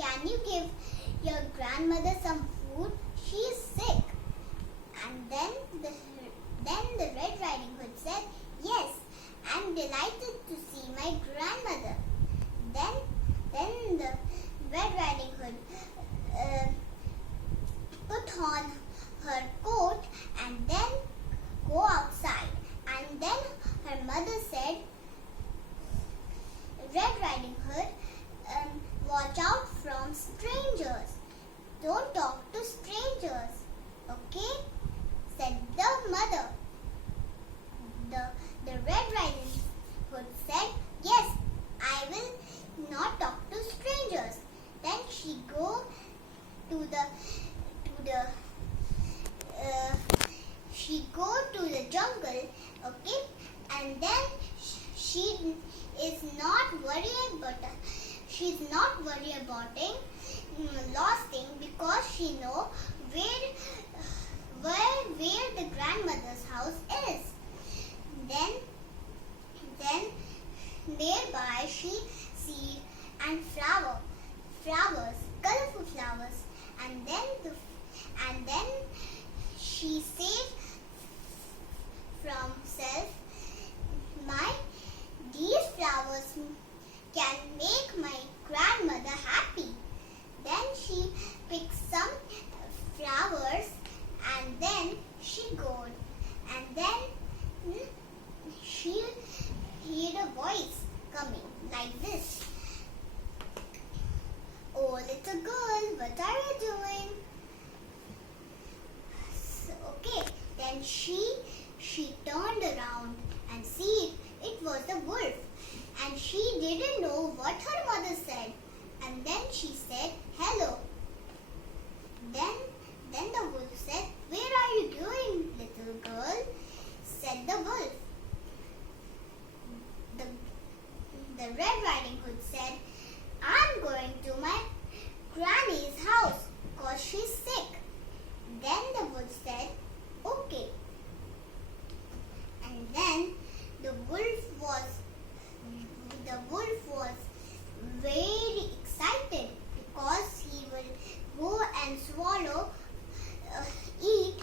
can you give your grandmother some food? She is sick. And then the Red Riding Hood said, yes, I'm delighted to see my grandmother. Then the Red Riding Hood put on her coat and then go outside. And then her mother said, Red Riding Hood, watch out from strangers. Don't talk to strangers. Okay? Said the mother. The Red Riding Hood said, yes, I will not talk to strangers. Then she go to the jungle, okay, and then she is not worried about losing because she know where the grandmother's house is. Then nearby she see and flowers, colorful flowers, and then she said from self, these flowers can make my grandmother happy. Then she picked some flowers and then she go, and then she heard a voice coming like this. Oh, little girl, what are you doing? Okay, then she turned around and see it was the wolf, and she didn't know what her mother said, and then she said hello. Then the wolf said, where are you going, little girl? Said the wolf. The Red Riding Hood said, I'm going to my granny's house because she's sick. Then the wolf said, okay. And then the wolf was very excited because he will go and eat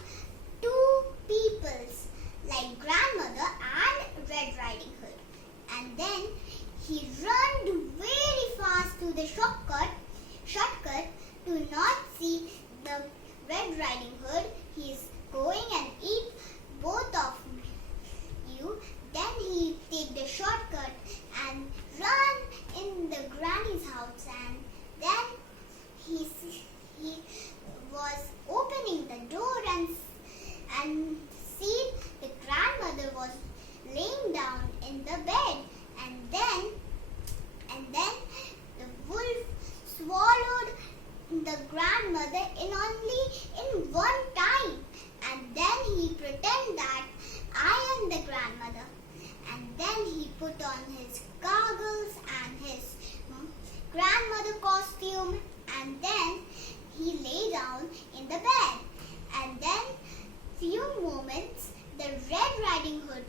two peoples like grandmother and Red Riding Hood. And then he ran very fast to the shortcut to not see the Red Riding Hood. He is going and eat both of you. Then he take the shortcut and run in the granny's house, and then he was opening the door and see the grandmother was laying down in the bed, and then the wolf swallowed the grandmother in one time, and then he pretend that I am the grandmother, and then he put on his goggles and his grandmother costume, and then he lay down in the bed, and then few moments the Red Riding Hood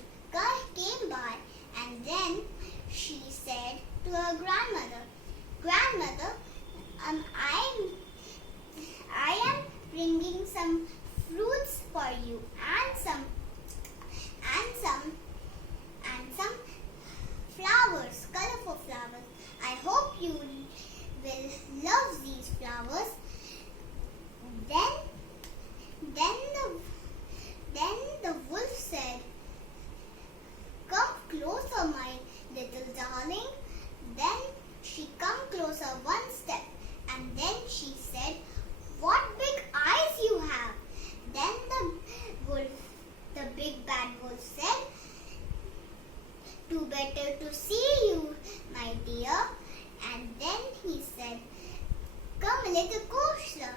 came by, and then she said to her grandmother, Grandmother, I am bringing some fruits for you and some flowers, colorful flowers. I hope you will love these flowers. Then the wolf said, come closer, my little darling. Then she come closer one step, and then she said, what big eyes you have. Then the big bad wolf said, too better to see you, my dear. And then he said, come a little closer.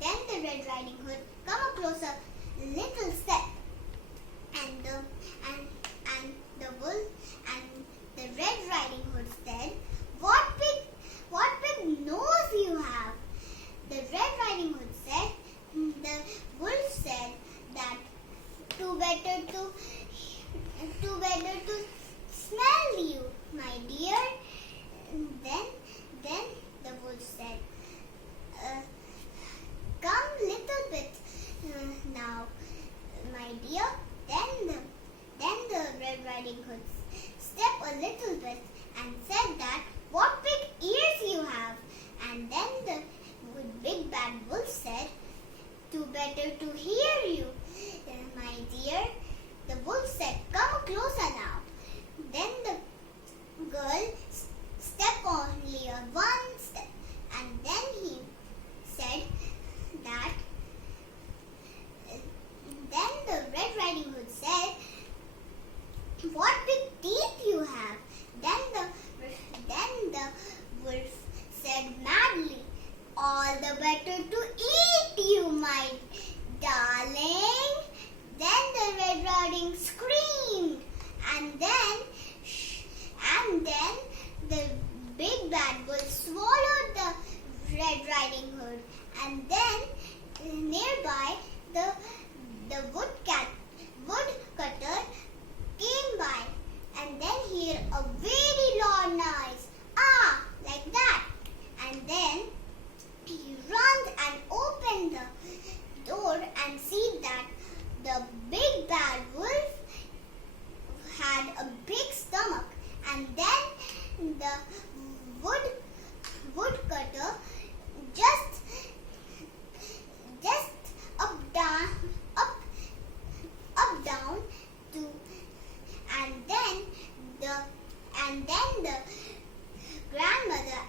Then the Red Riding Hood come a closer little step, and the wolf and the Red Riding Hood said, what big nose you have. The Red Riding Hood said, the wolf said that too better to smell you, my dear. will step only one step. And then he said that, then the Red Riding Hood said, what big teeth you have. Then the wolf said madly, all the better to eat you, my darling. Then the Red Riding screamed, and then the big bad wolf swallowed the Red Riding Hood, and then nearby the woodcutter came by, and then he heard a very loud noise, like that, and then he runs and opened the door and see that the big bad wolf had a big stomach, and then the woodcutter just up down to, and then the grandmother